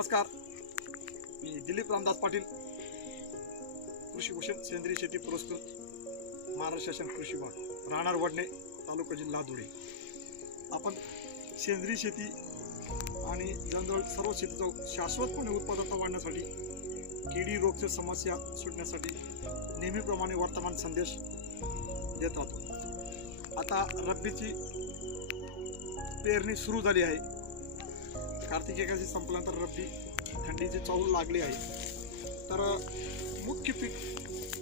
नमस्कार. मी दिलीप रामदास पाटील कृषीभूषण सेंद्रिय शेती पुरस्कृत महाराष्ट्र शासन कृषी विभाग राहणार वडणे तालुका जिल्हा धुळे. आपण सेंद्रिय शेती आणि जवळजवळ सर्व शेतीचं शाश्वतपणे उत्पादकता वाढण्यासाठी किडी रोगची समस्या सुटण्यासाठी नेहमीप्रमाणे वर्तमान संदेश देत राहतो. आता रब्बीची पेरणी सुरू झाली आहे. कार्तिक एकादशी संपल्यानंतर रब्बी थंडीची चाहूल लागली आहे. तर मुख्य पीक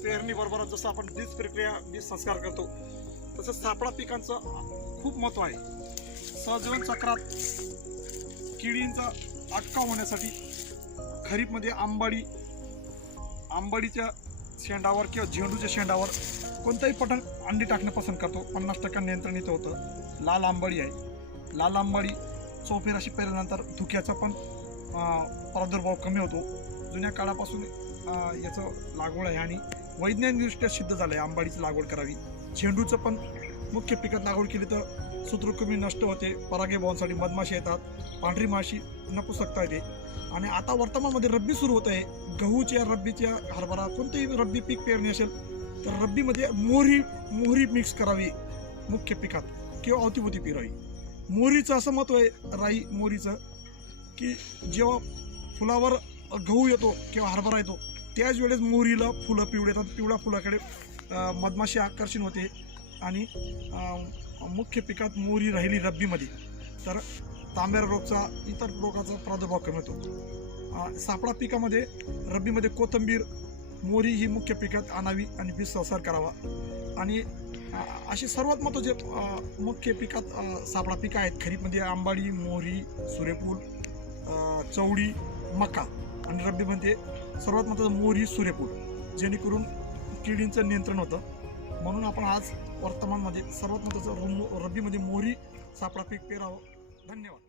पेरणीबरोबर जसं आपण बीज प्रक्रिया बीज संस्कार करतो तसं सापळा पिकांचं खूप महत्त्व आहे. सहजीवन चक्रात किडींचा अटकाव होण्यासाठी खरीपमध्ये आंबाडी आंबाडीच्या शेंडावर किंवा झेंडूच्या शेंडावर कोणताही पटक अंडी टाकणं पसंत करतो. पन्नास टक्का नियंत्रण इथं होतं. लाल आंबाडी आहे. लाल आंबाडी चौफेराशी पेरल्यानंतर धुक्याचा पण प्रादुर्भाव कमी होतो. जुन्या काळापासून याचं लागवड आहे आणि वैज्ञानिकदृष्ट्या सिद्ध झालं आहे आंबाडीची लागवड करावी. झेंडूचं पण मुख्य पिकात लागवड केली तर सूत्रकृमी नष्ट होते परागीभवनसाठी मधमाशी येतात पांढरी माशी नपुसकता येते. आणि आता वर्तमानमध्ये रब्बी सुरू होत आहे. गहूच्या रब्बीच्या हरभरा कोणतेही रब्बी पीक पेरणी असेल तर रब्बीमध्ये मोहरी मोहरी मिक्स करावी मुख्य पिकात किंवा अवतीभोवती पेरावी. मोरीचं असं महत्त्व आहे राई मोरीचं की जेव्हा फुलावर गहू येतो किंवा हरभरा येतो त्याच वेळेस मोहरीला फुलं पिवळे येतात. पिवळ्या फुलाकडे मधमाशी आकर्षण होते. आणि मुख्य पिकात मोहरी राहिली रब्बीमध्ये. तर तांब्या रोगचा इतर रोगाचा प्रादुर्भाव कमी होतो. सापळा पिकामध्ये रब्बीमध्ये कोथंबीर मोरी ही मुख्य पिकात आणावी आणि बीज संसार करावा. आणि असे अशी सर्वात महत्त्वाचे मुख्य पिकात सापळा पिकं आहेत. खरीपमध्ये आंबाडी मोहरी सूर्यफूल चवडी मका आणि रब्बीमध्ये सर्वात महत्त्वाचं मोहरी सूर्यफूल जेणेकरून किडींचं नियंत्रण होतं. म्हणून आपण आज वर्तमानमध्ये सर्वात महत्त्वाचं रब्बीमध्ये मोहरी सापळा पीक पेरावं. धन्यवाद.